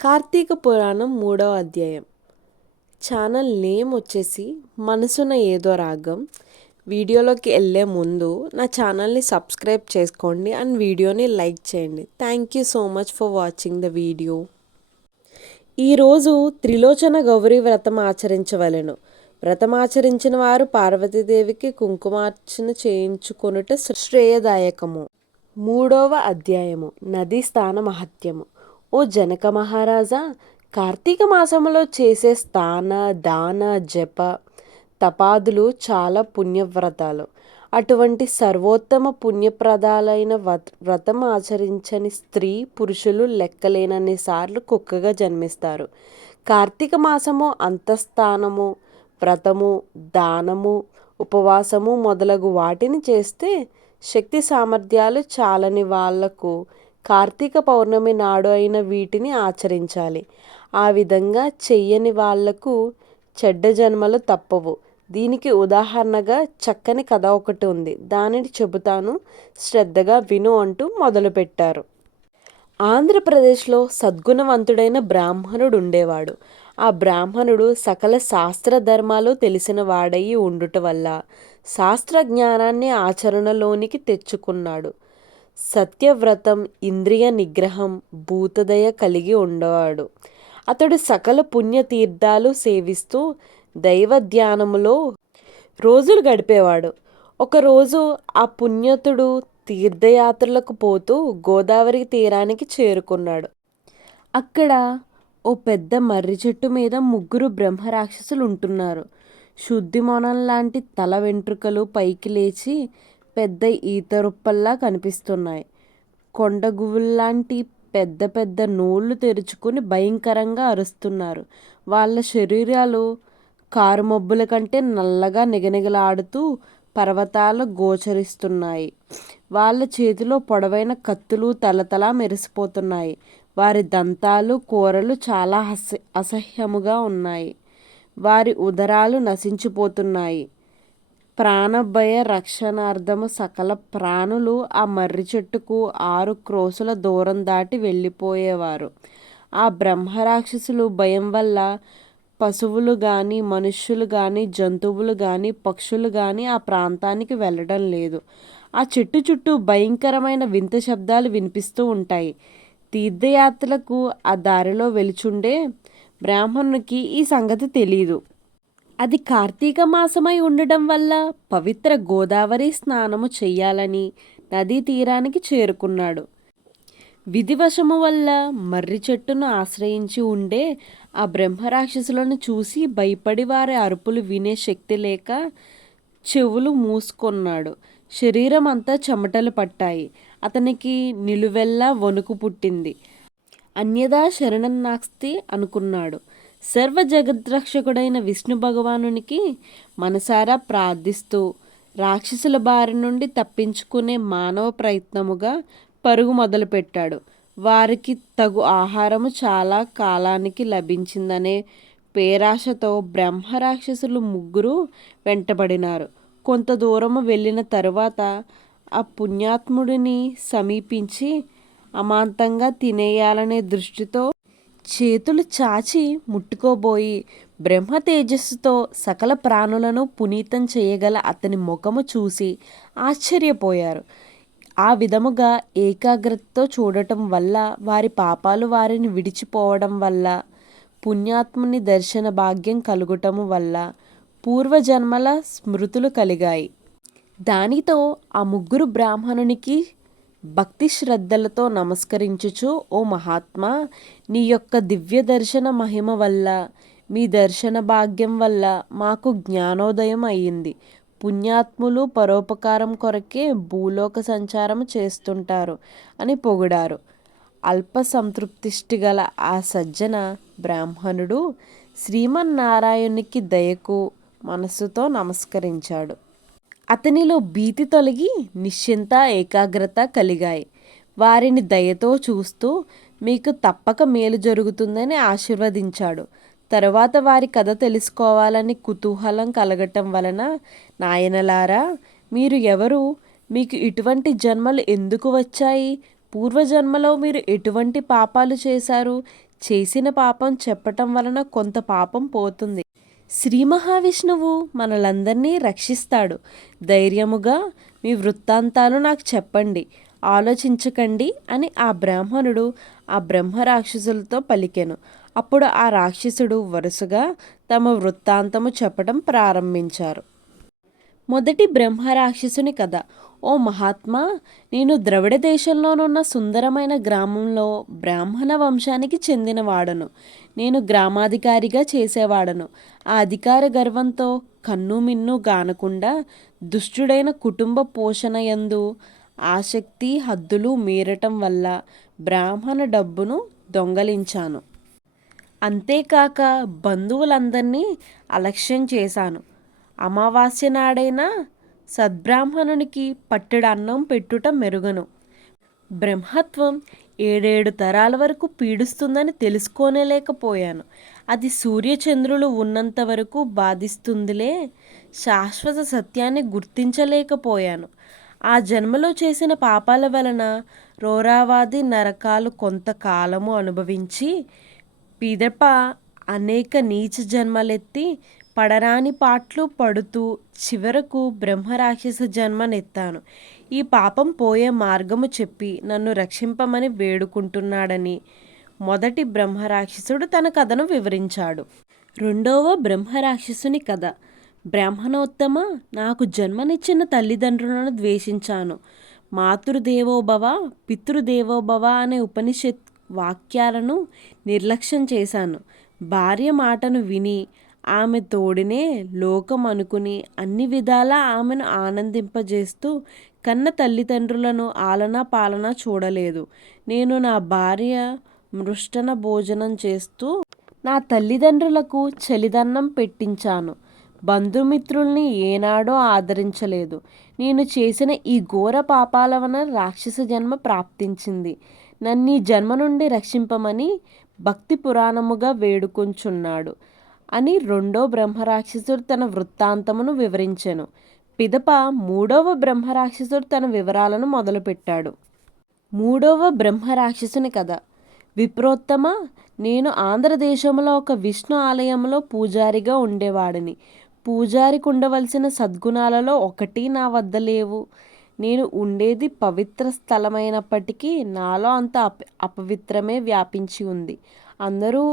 కార్తీక పురాణం 3వ అధ్యాయం. Channel name వచ్చేసి మనసున ఏదో రాగం. వీడియోలోకి వెళ్ళే ముందు నా ఛానల్ని సబ్స్క్రైబ్ చేసుకోండి అండ్ వీడియోని లైక్ చేయండి. Thank you so much for watching the video. ఈరోజు త్రిలోచన గౌరీ వ్రతం ఆచరించవలెను. వ్రతం ఆచరించిన వారు పార్వతీదేవికి కుంకుమార్చన చేయించుకొనుట శ్రేయదాయకము. 3వ అధ్యాయము. నదీ స్థాన మహత్యము. ఓ జనక మహారాజా, కార్తీక మాసంలో చేసే స్థాన దాన జప తపాదులు చాలా పుణ్యవ్రతాలు. అటువంటి సర్వోత్తమ పుణ్యప్రదాలైన వ్రతం ఆచరించని స్త్రీ పురుషులు లెక్కలేనన్ని సార్లు కుక్కగా జన్మిస్తారు. కార్తీక మాసము అంతఃస్థానము, వ్రతము, దానము, ఉపవాసము మొదలగు వాటిని చేస్తే శక్తి సామర్థ్యాలు చాలని వాళ్లకు కార్తీక పౌర్ణమి నాడు అయిన వీటిని ఆచరించాలి. ఆ విధంగా చెయ్యని వాళ్లకు చెడ్డ జన్మలు తప్పవు. దీనికి ఉదాహరణగా చక్కని కథ ఒకటి ఉంది. దానిని చెబుతాను, శ్రద్ధగా విను అంటూ మొదలుపెట్టారు. ఆంధ్రప్రదేశ్లో సద్గుణవంతుడైన బ్రాహ్మణుడు ఉండేవాడు. ఆ బ్రాహ్మణుడు సకల శాస్త్ర ధర్మాలు తెలిసిన వాడయి ఉండుట వల్ల శాస్త్ర జ్ఞానాన్ని ఆచరణలోనికి తెచ్చుకున్నాడు. సత్యవ్రతం, ఇంద్రియ నిగ్రహం, భూతదయ కలిగి ఉండేవాడు. అతడు సకల పుణ్యతీర్థాలు సేవిస్తూ దైవ ధ్యానములో రోజులు గడిపేవాడు. ఒకరోజు ఆ పుణ్యతుడు తీర్థయాత్రలకు పోతూ గోదావరి తీరానికి చేరుకున్నాడు. అక్కడ ఓ పెద్ద మర్రి చెట్టు మీద 3 బ్రహ్మరాక్షసులు ఉంటున్నారు. శుద్ధి మొనం లాంటి తల వెంట్రుకలు పైకి లేచి పెద్ద ఈతరుప్పల్లా కనిపిస్తున్నాయి. కొండగువ్వుల్లాంటి పెద్ద పెద్ద నోళ్లు తెరుచుకుని భయంకరంగా అరుస్తున్నారు. వాళ్ళ శరీరాలు కారుమబ్బుల కంటే నల్లగా నిగనిగలాడుతూ పర్వతాలు గోచరిస్తున్నాయి. వాళ్ళ చేతిలో పొడవైన కత్తులు తలతలా మెరిసిపోతున్నాయి. వారి దంతాలు, కూరలు చాలా అసహ్యముగా ఉన్నాయి. వారి ఉదరాలు నశించిపోతున్నాయి. ప్రాణభయ రక్షణార్థము సకల ప్రాణులు ఆ మర్రి చెట్టుకు 6 క్రోసుల దూరం దాటి వెళ్ళిపోయేవారు. ఆ బ్రహ్మరాక్షసులు భయం వల్ల పశువులు కానీ, మనుష్యులు కానీ, జంతువులు కానీ, పక్షులు కానీ ఆ ప్రాంతానికి వెళ్ళడం లేదు. ఆ చెట్టు చుట్టూ భయంకరమైన వింత శబ్దాలు వినిపిస్తూ ఉంటాయి. తీర్థయాత్రలకు ఆ దారిలో వెలుచుండే బ్రాహ్మణునికి ఈ సంగతి తెలీదు. అది కార్తీక మాసమై ఉండడం వల్ల పవిత్ర గోదావరి స్నానము చెయ్యాలని నదీ తీరానికి చేరుకున్నాడు. విధివశము వల్ల మర్రి చెట్టును ఆశ్రయించి ఉండే ఆ బ్రహ్మరాక్షసులను చూసి భయపడి వారి అరుపులు వినే శక్తి లేక చెవులు మూసుకొన్నాడు. శరీరం అంతా చెమటలు పట్టాయి. అతనికి నిలువెల్లా వణుకు పుట్టింది. అన్యదా శరణం నాస్తి అనుకున్నాడు. సర్వ జగద్రక్షకుడైన విష్ణు భగవానునికి మనసారా ప్రార్థిస్తూ రాక్షసుల బారి నుండి తప్పించుకునే మానవ ప్రయత్నముగా పరుగు మొదలుపెట్టాడు. వారికి తగు ఆహారము చాలా కాలానికి లభించిందనే పేరాశతో బ్రహ్మరాక్షసులు 3 వెంటబడినారు. కొంత దూరము వెళ్ళిన తరువాత ఆ పుణ్యాత్ముడిని సమీపించి అమాంతంగా తినేయాలనే దృష్టితో చేతులు చాచి ముట్టుకోబోయి బ్రహ్మ తేజస్సుతో సకల ప్రాణులను పునీతం చేయగల అతని ముఖము చూసి ఆశ్చర్యపోయారు. ఆ విధముగా ఏకాగ్రతతో చూడటం వల్ల వారి పాపాలు వారిని విడిచిపోవడం వల్ల పుణ్యాత్ముని దర్శన భాగ్యం కలుగటము వల్ల పూర్వజన్మల స్మృతులు కలిగాయి. దానితో ఆ 3 బ్రాహ్మణునికి భక్తి శ్రద్ధలతో నమస్కరించుచు, ఓ మహాత్మా, నీ యొక్క దివ్య దర్శన మహిమ వల్ల, మీ దర్శన భాగ్యం వల్ల మాకు జ్ఞానోదయం అయ్యింది. పుణ్యాత్ములు పరోపకారం కొరకే భూలోక సంచారం చేస్తుంటారు అని పొగిడారు. అల్ప సంతృప్తిష్టి గల ఆ సజ్జన బ్రాహ్మణుడు శ్రీమన్నారాయణునికి దయకు మనస్సుతో నమస్కరించాడు. అతనిలో భీతి తొలగి నిశ్చింత ఏకాగ్రత కలిగాయి. వారిని దయతో చూస్తూ మీకు తప్పక మేలు జరుగుతుందని ఆశీర్వదించాడు. తరువాత వారి కథ తెలుసుకోవాలని కుతూహలం కలగటం వలన, నాయనలారా, మీరు ఎవరు? మీకు ఇటువంటి జన్మలు ఎందుకు వచ్చాయి? పూర్వజన్మలో మీరు ఎటువంటి పాపాలు చేశారు? చేసిన పాపం చెప్పటం వలన కొంత పాపం పోతుంది. శ్రీ మహావిష్ణువు మనలందరినీ రక్షిస్తాడు. ధైర్యముగా మీ వృత్తాంతాలు నాకు చెప్పండి, ఆలోచించకండి అని ఆ బ్రాహ్మణుడు ఆ బ్రహ్మ రాక్షసులతో పలికెను. అప్పుడు ఆ రాక్షసుడు వరుసగా తమ వృత్తాంతము చెప్పడం ప్రారంభించారు. మొదటి బ్రహ్మరాక్షసుని కథ. ఓ మహాత్మా, నేను ద్రవిడ దేశంలోనున్న సుందరమైన గ్రామంలో బ్రాహ్మణ వంశానికి చెందినవాడను. నేను గ్రామాధికారిగా చేసేవాడను. ఆ అధికార గర్వంతో కన్ను మిన్ను గానకుండా దుష్టుడైన కుటుంబ పోషణయందు ఆసక్తి హద్దులు మీరటం వల్ల బ్రాహ్మణ డబ్బును దొంగలించాను. అంతేకాక బంధువులందరినీ అలక్ష్యం చేశాను. అమావాస్య నాడైనా సద్బ్రాహ్మణునికి పట్టెడు అన్నం పెట్టుట మెరుగను. బ్రహ్మత్వం 7 తరాల వరకు పీడిస్తుందని తెలుసుకోనేలేకపోయాను. అది సూర్యచంద్రులు ఉన్నంత వరకు బాధిస్తుందిలే. శాశ్వత సత్యాన్ని గుర్తించలేకపోయాను. ఆ జన్మలో చేసిన పాపాల వలన రోరావాది నరకాలు కొంతకాలము అనుభవించి పిదప అనేక నీచ జన్మలెత్తి పడరాని పాట్లు పడుతూ చివరకు బ్రహ్మరాక్షస జన్మనెత్తాను. ఈ పాపం పోయే మార్గము చెప్పి నన్ను రక్షింపమని వేడుకుంటున్నాడని మొదటి బ్రహ్మరాక్షసుడు తన కథను వివరించాడు. రెండవ బ్రహ్మరాక్షసుని కథ. బ్రాహ్మణోత్తమ, నాకు జన్మనిచ్చిన తల్లిదండ్రులను ద్వేషించాను. మాతృదేవోభవ, పితృదేవోభవ అనే ఉపనిషత్ వాక్యాలను నిర్లక్ష్యం చేశాను. భార్య మాటను విని ఆమె తోడినే లోకం అనుకుని అన్ని విధాలా ఆమెను ఆనందింపజేస్తూ కన్న తల్లిదండ్రులను ఆలనా పాలనా చూడలేదు. నేను నా భార్య మృష్టన భోజనం చేస్తూ నా తల్లిదండ్రులకు చలిదన్నం పెట్టించాను. బంధుమిత్రుల్ని ఏనాడో ఆదరించలేదు. నేను చేసిన ఈ ఘోర పాపాల వలన రాక్షస జన్మ ప్రాప్తించింది. నన్ను ఈ జన్మ నుండి రక్షింపమని భక్తి పురాణముగా వేడుకొంచున్నాడు అని రెండో బ్రహ్మరాక్షసుడు తన వృత్తాంతమును వివరించెను. పిదప మూడవ బ్రహ్మరాక్షసుడు తన వివరాలను మొదలుపెట్టాడు. మూడవ బ్రహ్మరాక్షసుని కథ. విప్రోత్తమ, నేను ఆంధ్రదేశంలో ఒక విష్ణు ఆలయంలో పూజారిగా ఉండేవాడిని. పూజారికి ఉండవలసిన సద్గుణాలలో ఒకటి నా వద్ద లేవు. నేను ఉండేది పవిత్ర స్థలమైనప్పటికీ నాలో అంత అపవిత్రమే వ్యాపించి ఉంది. అందరూ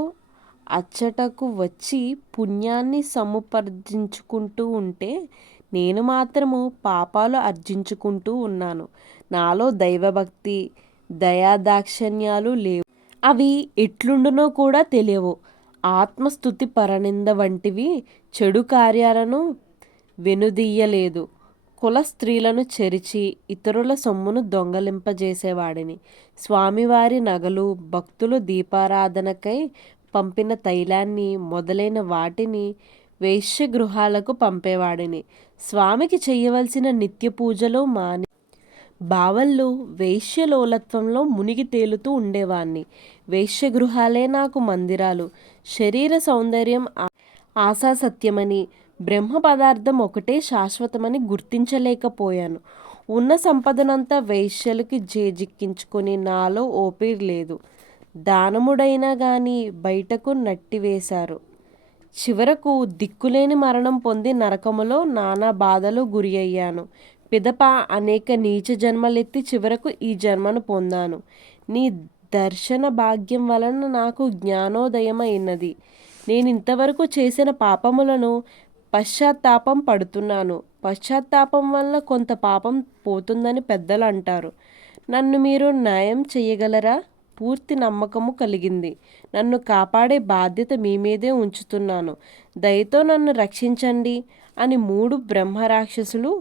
అచ్చటకు వచ్చి పుణ్యాన్ని సముపార్జించుకుంటూ ఉంటే నేను మాత్రము పాపాలు ఆర్జించుకుంటూ ఉన్నాను. నాలో దైవభక్తి దయాదాక్షిణ్యాలు లేవు. అవి ఎట్లుండునో కూడా తెలియవు. ఆత్మస్థుతి పరనింద వంటివి చెడు కార్యాలను వెనుదీయలేదు. కుల స్త్రీలను చెరిచి ఇతరుల సొమ్మును దొంగలింపజేసేవాడిని. స్వామివారి నగలు, భక్తులు దీపారాధనకై పంపిన తైలాన్ని మొదలైన వాటిని వేశ్యగృహాలకు పంపేవాడిని. స్వామికి చేయవలసిన నిత్య పూజలు మాని బావళ్ళు వేశ్యలోలత్వంలో మునిగి తేలుతూ ఉండేవాణ్ణి. వేశ్యగృహాలే నాకు మందిరాలు. శరీర సౌందర్యం ఆశాసత్యమని, బ్రహ్మ పదార్థం ఒకటే శాశ్వతమని గుర్తించలేకపోయాను. ఉన్న సంపదనంతా వేశ్యలకి జేజిక్కించుకొని నాలో ఓపిరి లేదు. దానముడైనా గాని బయటకు నట్టివేశారు. చివరకు దిక్కులేని మరణం పొంది నరకములో నానా బాధలు గురి అయ్యాను. పిదప అనేక నీచ జన్మలెత్తి చివరకు ఈ జన్మను పొందాను. నీ దర్శన భాగ్యం వలన నాకు జ్ఞానోదయమైనది. నేను ఇంతవరకు చేసిన పాపములను పశ్చాత్తాపం పడుతున్నాను. పశ్చాత్తాపం వలన కొంత పాపం పోతుందని పెద్దలు అంటారు. నన్ను మీరు న్యాయం చేయగలరా? పూర్తి నమ్మకము కలిగింది. నన్ను కాపాడే బాధ్యత మీ మీదే ఉంచుతున్నాను. దయతో నన్ను రక్షించండి అని 3 బ్రహ్మరాక్షసులు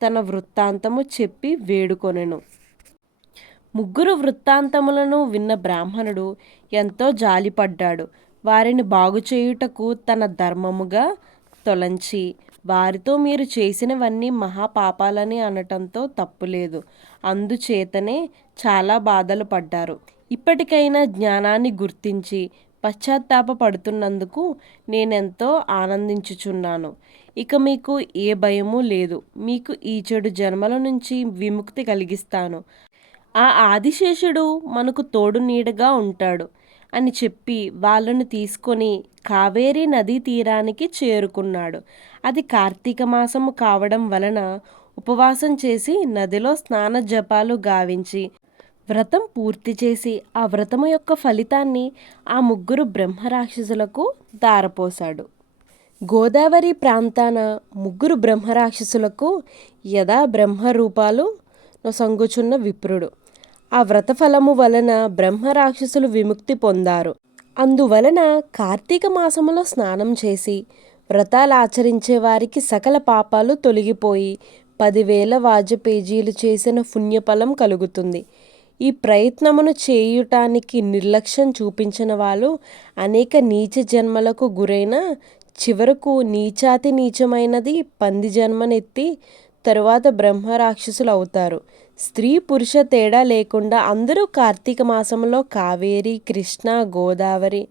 తన వృత్తాంతము చెప్పి వేడుకొనెను. 3 వృత్తాంతములను విన్న బ్రాహ్మణుడు ఎంతో జాలిపడ్డాడు. వారిని బాగుచేయుటకు తన ధర్మముగా తొలంచి, వారితో మీరు చేసినవన్నీ మహాపాపాలని అనటంతో తప్పులేదు. అందుచేతనే చాలా బాధలు పడ్డారు. ఇప్పటికైనా జ్ఞానాన్ని గుర్తించి పశ్చాత్తాప పడుతున్నందుకు నేనెంతో ఆనందించుచున్నాను. ఇక మీకు ఏ భయము లేదు. మీకు ఈ చెడు జన్మల నుంచి విముక్తి కలిగిస్తాను. ఆ ఆదిశేషుడు మనకు తోడు నీడగా ఉంటాడు అని చెప్పి వాళ్ళను తీసుకొని కావేరీ నదీ తీరానికి చేరుకున్నాడు. అది కార్తీక మాసము కావడం వలన ఉపవాసం చేసి నదిలో స్నాన జపాలు గావించి వ్రతం పూర్తి చేసి ఆ వ్రతము యొక్క ఫలితాన్ని ఆ ముగ్గురు బ్రహ్మరాక్షసులకు దారపోశాడు. గోదావరి ప్రాంతాన ముగ్గురు బ్రహ్మరాక్షసులకు యథా బ్రహ్మరూపాలు నొసంగుచున్న విప్రుడు. ఆ వ్రతఫలము వలన బ్రహ్మరాక్షసులు విముక్తి పొందారు. అందువలన కార్తీక మాసములో స్నానం చేసి వ్రతాలు ఆచరించే వారికి సకల పాపాలు తొలగిపోయి 10,000 వాజపేజీలు చేసిన పుణ్యఫలం కలుగుతుంది. ఈ ప్రయత్నమును చేయుటానికి నిర్లక్ష్యం చూపించిన వాళ్ళు అనేక నీచ జన్మలకు గురైన చివరకు నీచాతి నీచమైనది పంది జన్మనెత్తి తరువాత బ్రహ్మరాక్షసులు అవుతారు. స్త్రీ పురుష తేడా లేకుండా అందరూ కార్తీక మాసంలో కావేరి, కృష్ణ, గోదావరి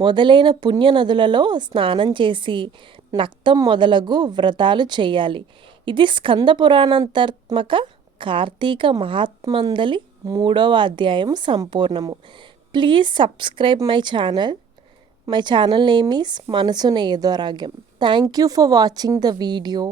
మొదలైన పుణ్య నదులలో స్నానం చేసి నక్తం మొదలగు వ్రతాలు చేయాలి. ఇది స్కంద పురాణాంతర్గత కార్తీక మహాత్మందలి 3వ అధ్యాయం సంపూర్ణము. Please subscribe my channel. My channel name is Manasuna Edoragyam. Thank you for watching the video.